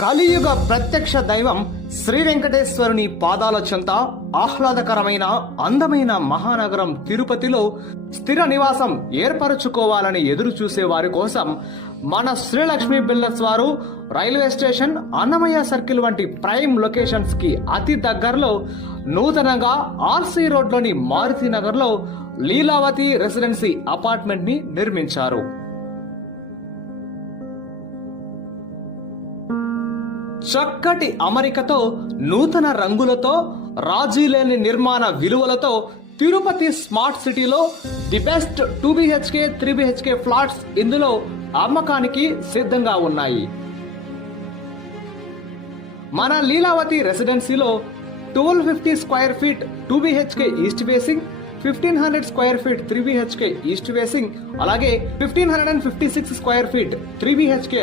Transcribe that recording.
కలియుగ ప్రత్యక్ష దైవం శ్రీ వెంకటేశ్వరుని పాదాల చెంత ఆహ్లాదకరమైన అందమైన మహానగరం తిరుపతిలో స్థిర నివాసం ఏర్పరచుకోవాలని ఎదురు చూసే వారి కోసం మన శ్రీలక్ష్మి బిల్డర్స్ వారు రైల్వే స్టేషన్, అన్నమయ్య సర్కిల్ వంటి ప్రైమ్ లొకేషన్స్ కి అతి దగ్గరలో నూతనంగా ఆర్సీ రోడ్లోని మారుతి నగర్ లో లీలావతి రెసిడెన్సీ అపార్ట్మెంట్ ని నిర్మించారు. చక్కటి అమరికతో, నూతన రంగులతో, రాజీలేని నిర్మాణ విలువలతో తిరుపతి స్మార్ట్ సిటీలో the best 2 BHK 3 BHK flats ఇందులో అమ్మకానికి సిద్ధంగా ఉన్నాయి. మన లీలావతి రెసిడెన్సీలో 1250 square feet 2 BHK east facing, 1500 square feet 3 BHK east facing, అలాగే 1556 స్క్వేర్ ఫీట్ 3 BHK